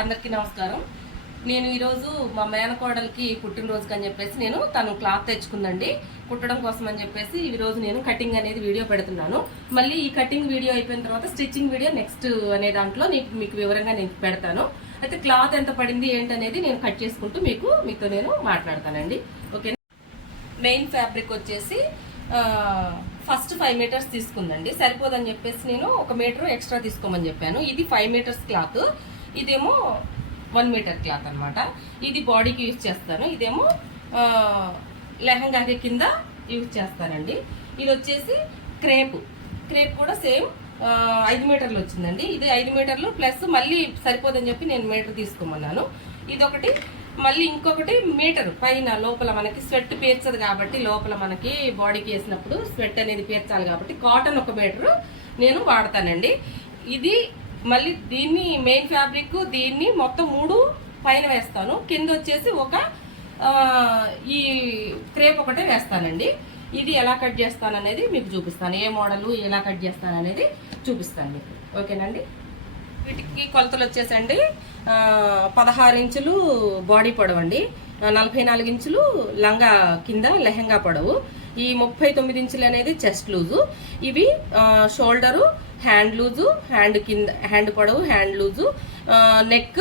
అందరికీ నమస్కారం. నేను ఈరోజు మా మేనకోడలకి పుట్టినరోజుకి అని చెప్పేసి నేను తను క్లాత్ తెచ్చుకుందండి. కుట్టడం కోసం అని చెప్పేసి ఈ రోజు నేను కటింగ్ అనేది వీడియో పెడుతున్నాను. మళ్ళీ ఈ కటింగ్ వీడియో అయిపోయిన తర్వాత స్టిచ్చింగ్ వీడియో నెక్స్ట్ అనే దాంట్లో నీకు మీకు వివరంగా నేను పెడతాను. అయితే క్లాత్ ఎంత పడింది ఏంటనేది నేను కట్ చేసుకుంటూ మీకు మీతో నేను మాట్లాడతానండి. ఓకే? మెయిన్ ఫ్యాబ్రిక్ వచ్చేసి ఫస్ట్ ఫైవ్ మీటర్స్ తీసుకుందండి. సరిపోదని చెప్పేసి నేను ఒక మీటర్ ఎక్స్ట్రా తీసుకోమని చెప్పాను. ఇది ఫైవ్ మీటర్స్ క్లాత్. ఇదేమో వన్ మీటర్ క్లాత్ అన్నమాట. ఇది బాడీకి యూజ్ చేస్తాను ఇదేమో లెహంగాకి కింద యూజ్ చేస్తానండి ఇది వచ్చేసి క్రేప్. క్రేప్ కూడా సేమ్ ఐదు మీటర్లు వచ్చిందండి. ఇది ఐదు మీటర్లు ప్లస్ మళ్ళీ సరిపోదని చెప్పి నేను మీటర్ తీసుకోమన్నాను. ఇది ఒకటి మళ్ళీ ఇంకొకటి మీటర్ పైన లోపల మనకి స్వెట్ పేర్చదు కాబట్టి లోపల మనకి బాడీకి వేసినప్పుడు స్వెట్ అనేది పేర్చాలి కాబట్టి కాటన్ ఒక మీటరు నేను వాడతానండి. ఇది మళ్ళీ దీన్ని మెయిన్ ఫ్యాబ్రిక్ దీన్ని మొత్తం మూడు పైన వేస్తాను. కింద వచ్చేసి ఒక ఈ క్రేప్ ఒకటే వేస్తానండి. ఇది ఎలా కట్ చేస్తాను అనేది మీకు చూపిస్తాను. ఏ మోడల్ ఎలా కట్ చేస్తాను అనేది చూపిస్తాను మీకు. ఓకేనండి? వీటికి కొలతలు వచ్చేసండి. పదహారు ఇంచులు బాడీ పొడవు అండి. నలభై నాలుగు ఇంచులు లంగా కింద లెహంగా పొడవు. ఈ ముప్పై తొమ్మిది ఇంచులు అనేది చెస్ట్ లూజు. ఇవి షోల్డరు హ్యాండ్ లూజు హ్యాండ్ కింద హ్యాండ్ పొడవు హ్యాండ్ లూజు నెక్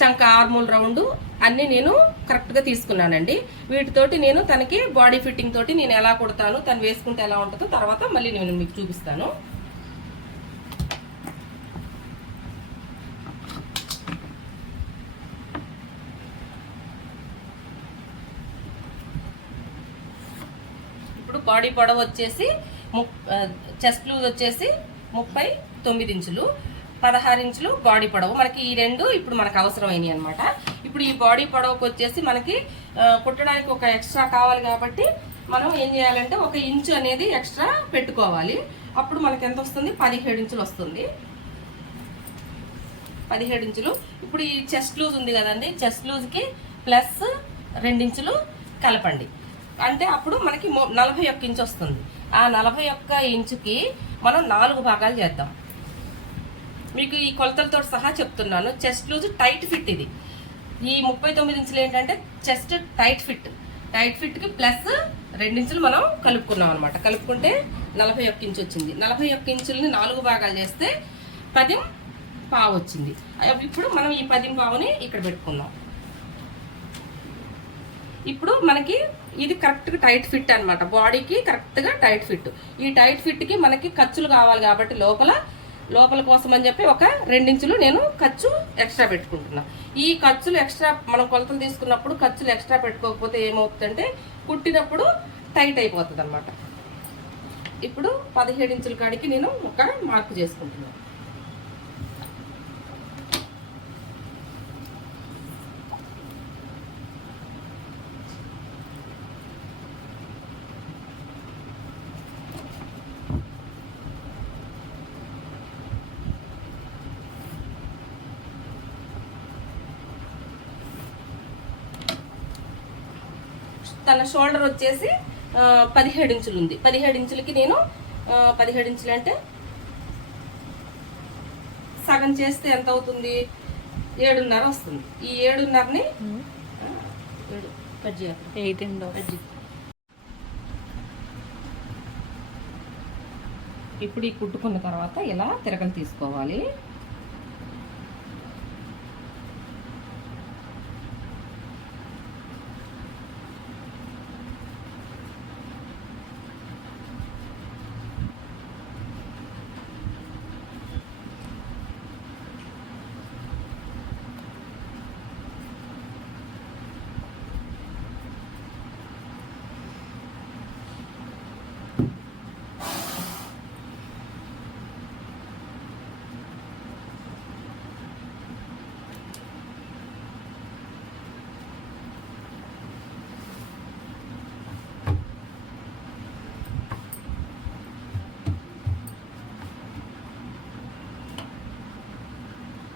చంక ఆర్మూల్ రౌండ్ అన్నీ నేను కరెక్ట్గా తీసుకున్నానండి. వీటితోటి నేను తనకి బాడీ ఫిట్టింగ్ తోటి నేను ఎలా కుడతాను తను వేసుకుంటే ఎలా ఉంటుందో తర్వాత మళ్ళీ నేను మీకు చూపిస్తాను. ఇప్పుడు బాడీ పొడవు వచ్చేసి చెస్ట్ లూజ్ వచ్చేసి ముప్పై తొమ్మిది ఇంచులు పదహారు ఇంచులు బాడీ పొడవు. మనకి ఈ రెండు ఇప్పుడు మనకు అవసరమైనవి అనమాట ఇప్పుడు ఈ బాడీ పొడవకు వచ్చేసి మనకి కుట్టడానికి ఒక ఎక్స్ట్రా కావాలి కాబట్టి మనం ఏం చేయాలంటే ఒక ఇంచు అనేది ఎక్స్ట్రా పెట్టుకోవాలి. అప్పుడు మనకి ఎంత వస్తుంది? పదిహేడు ఇంచులు వస్తుంది. పదిహేడు ఇంచులు. ఇప్పుడు ఈ చెస్ట్ లూజ్ ఉంది కదండి చెస్ట్ లూజ్కి ప్లస్ రెండించులు కలపండి. అంటే అప్పుడు మనకి నలభై ఒక్క ఇంచు వస్తుంది. ఆ నలభై ఒక్క ఇంచుకి మనం నాలుగు భాగాలు చేద్దాం. మీకు ఈ కొలతలతో సహా చెప్తున్నాను. చెస్ట్ లూజ్ టైట్ ఫిట్ ఇది. ఈ ముప్పై తొమ్మిది ఇంచులు ఏంటంటే చెస్ట్ టైట్ ఫిట్. టైట్ ఫిట్కి ప్లస్ రెండించులు మనం కలుపుకున్నాం అనమాట కలుపుకుంటే నలభై ఒక్క ఇంచు వచ్చింది. నలభై ఒక్క ఇంచులని నాలుగు భాగాలు చేస్తే పది పావు వచ్చింది. ఇప్పుడు మనం ఈ పది పావుని ఇక్కడ పెట్టుకుందాం ఇప్పుడు మనకి ఇది కరెక్ట్గా టైట్ ఫిట్ అనమాట బాడీకి కరెక్ట్గా టైట్ ఫిట్ ఈ టైట్ ఫిట్కి మనకి ఖర్చులు కావాలి కాబట్టి లోపల లోపల కోసం అని చెప్పి ఒక రెండించులు నేను ఖర్చు ఎక్స్ట్రా పెట్టుకుంటున్నా. ఈ ఖర్చులు ఎక్స్ట్రా మనం కొలతలు తీసుకున్నప్పుడు ఖర్చులు ఎక్స్ట్రా పెట్టుకోకపోతే ఏమవుతుందంటే కుట్టినప్పుడు టైట్ అయిపోతుంది అనమాట ఇప్పుడు పదిహేడు ఇంచుల కాడికి నేను ఒక మార్పు చేసుకుంటున్నాను తన షోల్డర్ వచ్చేసి పదిహేడు ఇంచులు ఉంది. పదిహేడు ఇంచులకి నేను పదిహేడు ఇంచులు అంటే సగం చేస్తే ఎంత అవుతుంది? ఏడున్నర వస్తుంది. ఈ ఏడున్నరని ఆ, ఏడు కట్ చేయాలి ఎయిట్ అండ్ కట్ చేయి. ఇప్పుడు ఈ కుట్టుకున్న తర్వాత ఇలా తిరగలు తీసుకోవాలి.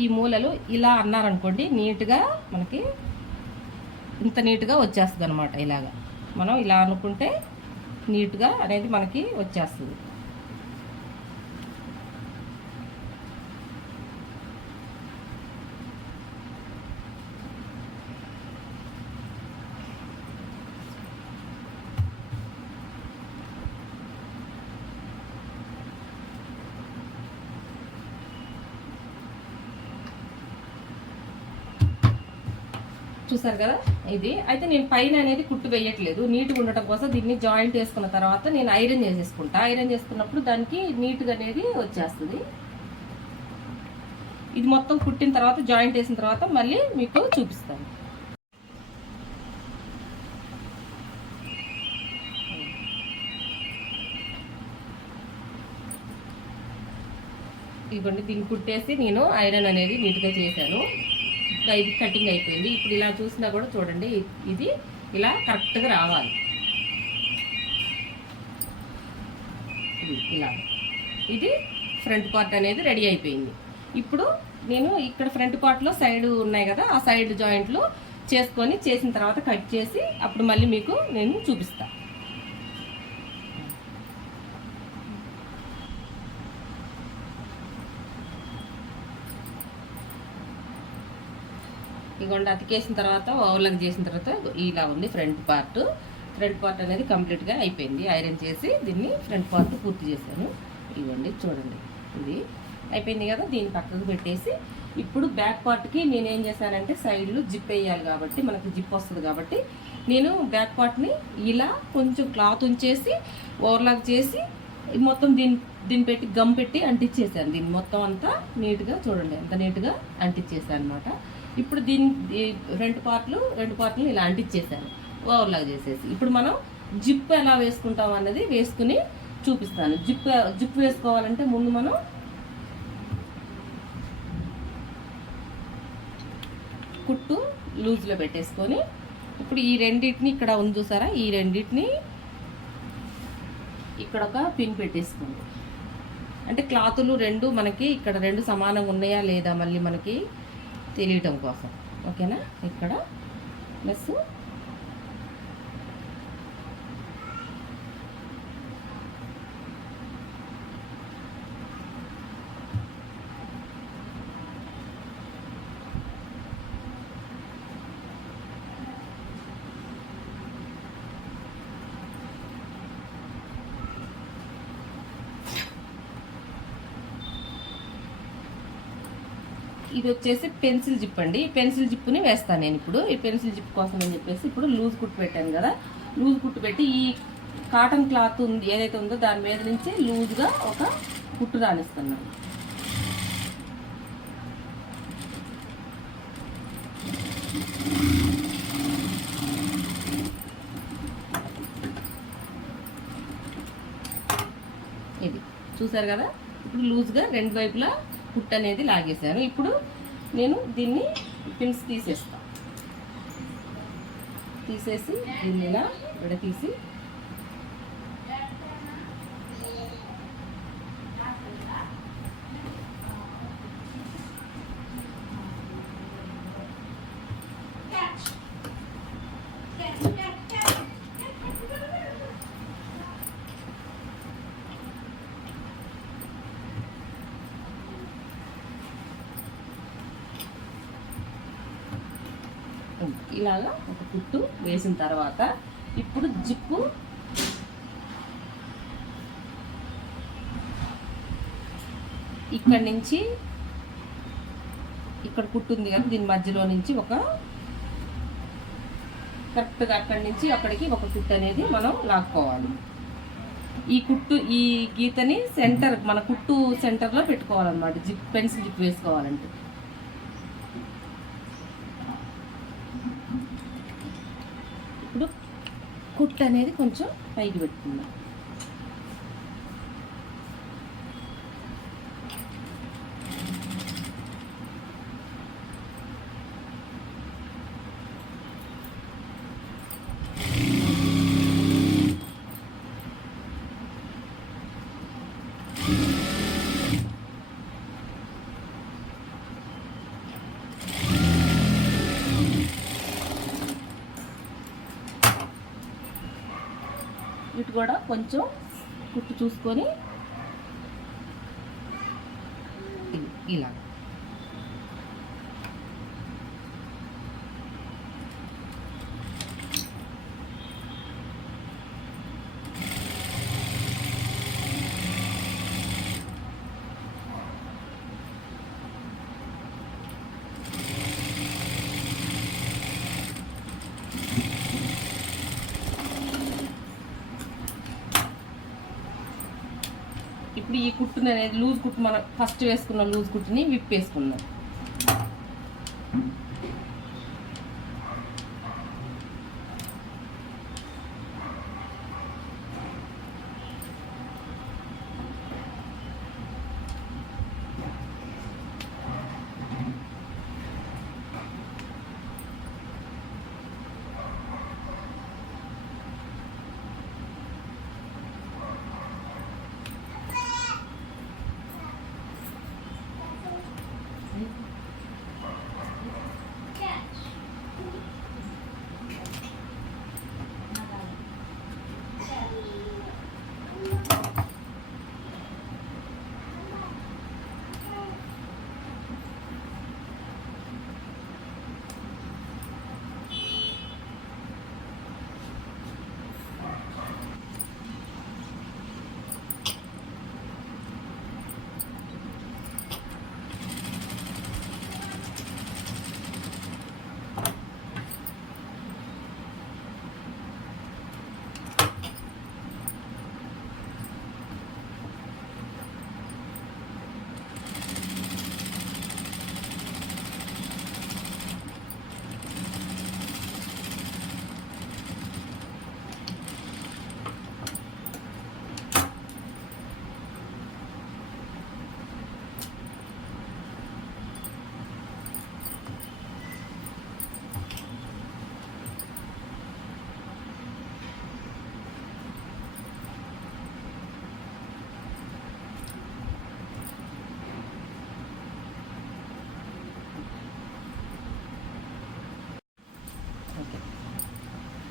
ఈ మూలలు ఇలా అన్నారనుకోండి నీట్గా మనకి ఇంత నీట్గా వచ్చేస్తుంది అనమాట ఇలాగా. మనం ఇలా అనుకుంటే నీట్గా అనేది మనకి వచ్చేస్తుంది. చూసారు కదా? ఇది. అయితే నేను పైన అనేది కుట్టు వేయట్లేదు. నీట్గా ఉండటం కోసం దీన్ని జాయింట్ చేసుకున్న తర్వాత నేను ఐరన్ చేసేసుకుంటా. ఐరన్ చేసుకున్నప్పుడు దానికి నీట్గా అనేది వచ్చేస్తుంది. ఇది మొత్తం కుట్టిన తర్వాత జాయింట్ చేసిన తర్వాత మళ్ళీ మీకు చూపిస్తాను. ఇదిగోండి దీన్ని కుట్టేసి నేను ఐరన్ అనేది నీట్గా చేశాను. ఇది కటింగ్ అయిపోయింది. ఇప్పుడు ఇలా చూసినా కూడా చూడండి ఇది ఇలా కరెక్ట్గా రావాలి. ఇలా. ఇది ఫ్రంట్ పార్ట్ అనేది రెడీ అయిపోయింది. ఇప్పుడు నేను ఇక్కడ ఫ్రంట్ పార్ట్లో సైడ్ ఉన్నాయి కదా ఆ సైడ్ జాయింట్లు చేసుకొని చేసిన తర్వాత కట్ చేసి అప్పుడు మళ్ళీ మీకు నేను చూపిస్తాను ఇగోండి అతికేసిన తర్వాత ఓవర్లకు చేసిన తర్వాత ఇలా ఉంది ఫ్రంట్ పార్ట్. ఫ్రంట్ పార్ట్ అనేది కంప్లీట్గా అయిపోయింది. ఐరన్ చేసి దీన్ని ఫ్రంట్ పార్ట్ పూర్తి చేశాను. ఇవ్వండి చూడండి. ఇది అయిపోయింది కదా దీన్ని పక్కకు పెట్టేసి ఇప్పుడు బ్యాక్ పార్ట్కి నేనేం చేశానంటే సైడ్లు జిప్ వేయాలి కాబట్టి మనకి జిప్ వస్తుంది కాబట్టి నేను బ్యాక్ పార్ట్ని ఇలా కొంచెం క్లాత్ ఉంచేసి ఓవర్లాక్ చేసి మొత్తం దీన్ని దీన్ని పెట్టి గమ్ పెట్టి అంటించేసాను దీన్ని మొత్తం అంతా నీట్గా చూడండి ఎంత నీట్గా అంటించేసాను అనమాట ఇప్పుడు దీని రెండు పార్ట్లు రెండు పార్ట్లు ఇలా అంటించేసాను ఓవర్లాగ్ చేసేసి. ఇప్పుడు మనం జిప్ ఎలా వేసుకుంటాం అన్నది వేసుకుని చూపిస్తాను. జిప్ జిప్ వేసుకోవాలంటే ముందు మనం కుట్టు లూజ్లో పెట్టేసుకొని ఇప్పుడు ఈ రెండింటిని ఇక్కడ ఉంది చూసారా? ఈ రెండింటిని ఇక్కడ ఒక పిన్ పెట్టేసుకోండి. అంటే క్లాతులు రెండు మనకి ఇక్కడ రెండు సమానంగా ఉన్నాయా లేదా మళ్ళీ మనకి తెలియటం కోసం. ఓకేనా? ఇక్కడ ప్లస్ ఇది వచ్చేసి పెన్సిల్ జిప్ అండి. ఈ పెన్సిల్ జిప్పుని వేస్తాను నేను ఇప్పుడు. ఈ పెన్సిల్ జిప్ కోసం అని చెప్పేసి ఇప్పుడు లూజ్ కుట్టు పెట్టాను కదా. లూజ్ కుట్టు పెట్టి ఈ కాటన్ క్లాత్ ఉంది ఏదైతే ఉందో దాని మీద నుంచి లూజ్గా ఒక కుట్టు రాణిస్తున్నాను. ఇది చూసారు కదా? ఇప్పుడు లూజ్గా రెండు వైపులా కుట్ అనేది లాగేశాను ఇప్పుడు నేను దీన్ని పిన్స్ తీసేస్తాను తీసేసి దీన్ని ఇలా విడతీసి ఇలాగా ఒక కుట్టు వేసిన తర్వాత ఇప్పుడు జిప్పు. ఇక్కడ నుంచి ఇక్కడ కుట్టు ఉంది కదా దీని మధ్యలో నుంచి ఒక కరెక్ట్గా అక్కడి నుంచి అక్కడికి ఒక కుట్టు అనేది మనం లాక్కోవాలి. ఈ కుట్టు ఈ గీతని సెంటర్ మన కుట్టు సెంటర్లో పెట్టుకోవాలన్నమాట జిప్ పెన్సిల్ జిప్ వేసుకోవాలంటే ఇప్పుడు కుట్టు అనేది కొంచెం పైకి పెట్టుకుందాం. కుట్టు కూడా కొంచెం కుట్టు చూసుకొని ఇలా. ఇప్పుడు ఈ కుట్టుని అనేది లూజ్ కుట్టు మనం ఫస్ట్ వేసుకున్న లూజ్ కుట్టుని విప్పేసుకుందాం.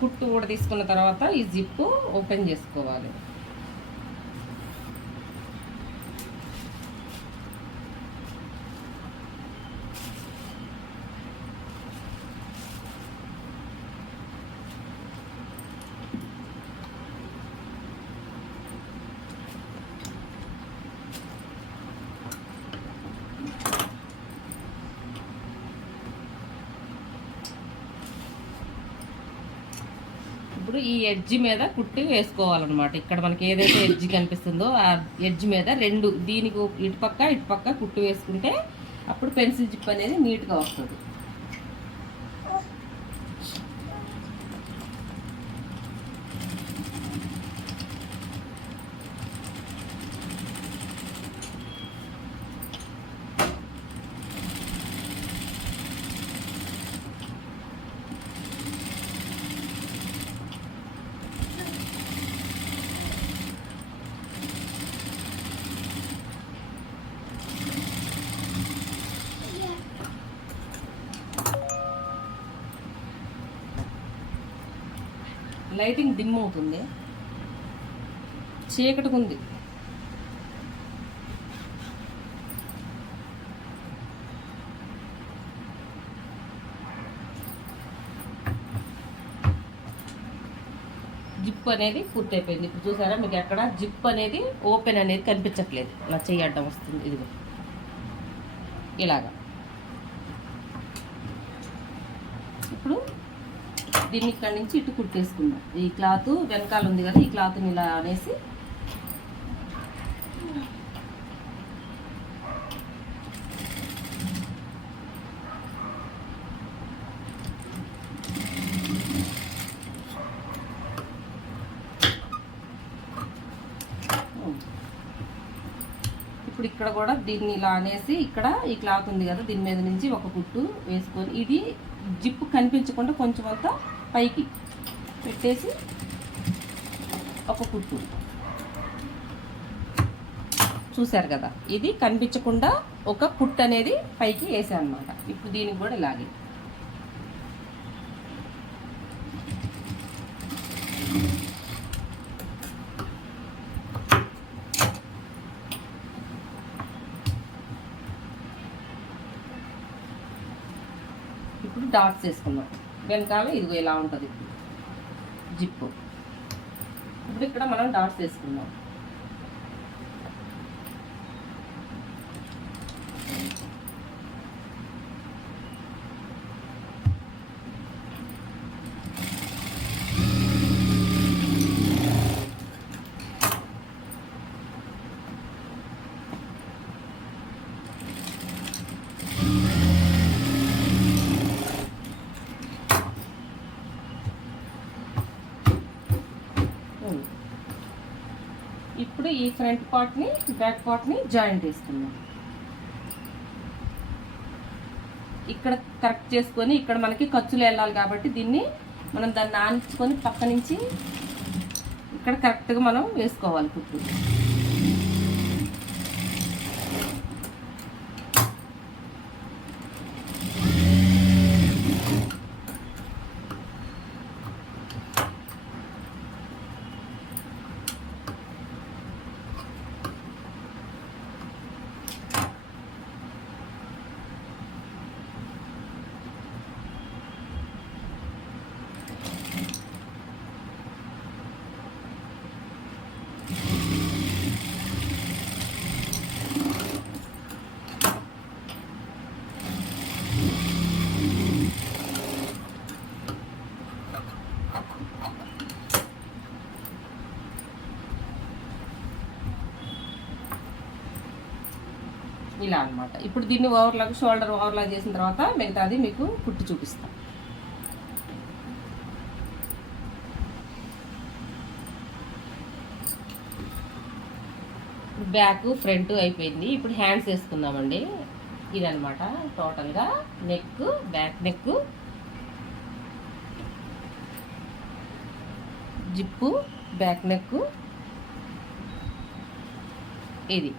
కుట్టు కూడా తీసుకున్న తర్వాత ఈ జిప్పు ఓపెన్ చేసుకోవాలి. ఇప్పుడు ఈ ఎడ్జ్ మీద కుట్టి వేసుకోవాలన్నమాట. ఇక్కడ మనకి ఏదైతే ఎడ్జ్ కనిపిస్తుందో ఆ ఎడ్జ్ మీద రెండు దీనికి ఇటుపక్క ఇటుపక్క ఇటు పక్క కుట్టు వేసుకుంటే అప్పుడు పెన్సిల్ జిప్ అనేది నీట్గా వస్తుంది. లైటింగ్ డిమ్ అవుతుంది. చీకటిగా ఉంది. జిప్ అనేది పూర్తయిపోయింది. ఇప్పుడు చూసారా మీకు ఎక్కడ జిప్ అనేది ఓపెన్ అనేది కనిపించట్లేదు. అలా చేయడం వస్తుంది ఇదిగో. ఇలాగా ఇప్పుడు దీన్ని ఇక్కడ నుంచి ఇటు కుట్టేసుకుందాం. ఈ క్లాత్ వెనకాల ఉంది కదా ఈ క్లాత్ని ఇలా అనేసి. ఇప్పుడు ఇక్కడ కూడా దీన్ని ఇలా అనేసి ఇక్కడ ఈ క్లాత్ ఉంది కదా దీని మీద నుంచి ఒక కుట్టు వేసుకొని. ఇది జిప్పు కనిపించకుండా కొంచెం అంతా పైకి పెట్టేసి ఒక కుట్టు. చూశారు కదా? ఇది కనిపించకుండా ఒక కుట్టు అనేది పైకి వేసాను అనమాట ఇప్పుడు దీనికి కూడా ఇలాగే. ఇప్పుడు డాట్స్ వేసుకున్నాం వెనకాల ఇదిగో ఇలా ఉంటుంది. జిప్పు. ఇప్పుడు ఇక్కడ మనం డాట్స్ వేసుకుందాం ఇప్పుడు ఈ ఫ్రంట్ పార్ట్ని బ్యాక్ పార్ట్ని జాయింట్ చేస్తున్నాం. ఇక్కడ కరెక్ట్ చేసుకొని ఇక్కడ మనకి ఖర్చులు వెళ్ళాలి కాబట్టి దీన్ని మనం దాన్ని నానించుకొని పక్క నుంచి ఇక్కడ కరెక్ట్గా మనం వేసుకోవాలి కుట్టు. ఇలా అనమాట ఇప్పుడు దీన్ని ఓవర్లాగ్ షోల్డర్ ఓవర్లాగ్ చేసిన తర్వాత మిగతాది మీకు కుట్టి చూపిస్తాను బ్యాక్ ఫ్రంట్ అయిపోయింది. ఇప్పుడు హ్యాండ్స్ వేసుకుందామండి. ఇదనమాట టోటల్గా. Neck back neck. Zip back neck. ఇది.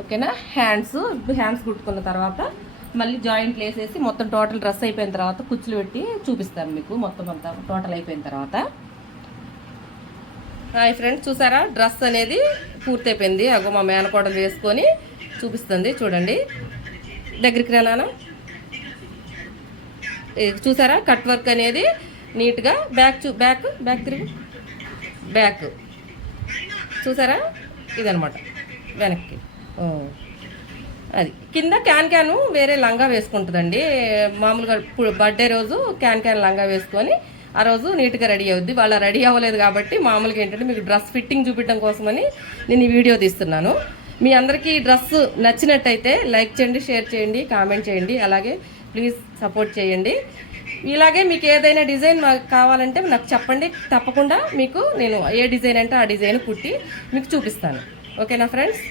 ఓకేనా? హ్యాండ్స్ హ్యాండ్స్ కుట్టుకున్న తర్వాత మళ్ళీ జాయింట్లు వేసేసి మొత్తం టోటల్ డ్రెస్ అయిపోయిన తర్వాత కుచ్చులు పెట్టి చూపిస్తాను మీకు. మొత్తం అంతా టోటల్ అయిపోయిన తర్వాత. హాయ్ ఫ్రెండ్స్ చూసారా? డ్రెస్ అనేది పూర్తి అయిపోయింది అగో మా మేనకోడలు వేసుకొని చూపిస్తుంది. చూడండి. దగ్గరికి రానా చూసారా? కట్ వర్క్ అనేది నీట్గా బ్యాక్ చూ బ్యాక్ బ్యాక్ తిరిగి. బ్యాక్ చూసారా? ఇదనమాట వెనక్కి. అది. కింద క్యాన్ క్యాను వేరే లంగా వేసుకుంటుందండి. మామూలుగా బర్త్డే రోజు క్యాన్ క్యాన్ లంగా వేసుకొని ఆ రోజు నీట్గా రెడీ అవుద్ది. వాళ్ళ రెడీ అవ్వలేదు కాబట్టి మామూలుగా ఏంటంటే మీకు డ్రెస్ ఫిట్టింగ్ చూపించడం కోసమని నేను ఈ వీడియో తీస్తున్నాను. మీ అందరికీ డ్రెస్ నచ్చినట్టయితే లైక్ చేయండి షేర్ చేయండి కామెంట్ చేయండి. అలాగే ప్లీజ్ సపోర్ట్ చేయండి. ఇలాగే మీకు ఏదైనా డిజైన్ మాకు కావాలంటే నాకు చెప్పండి. తప్పకుండా మీకు నేను ఏ డిజైన్ అంటే ఆ డిజైన్ కుట్టి మీకు చూపిస్తాను. ఓకేనా ఫ్రెండ్స్?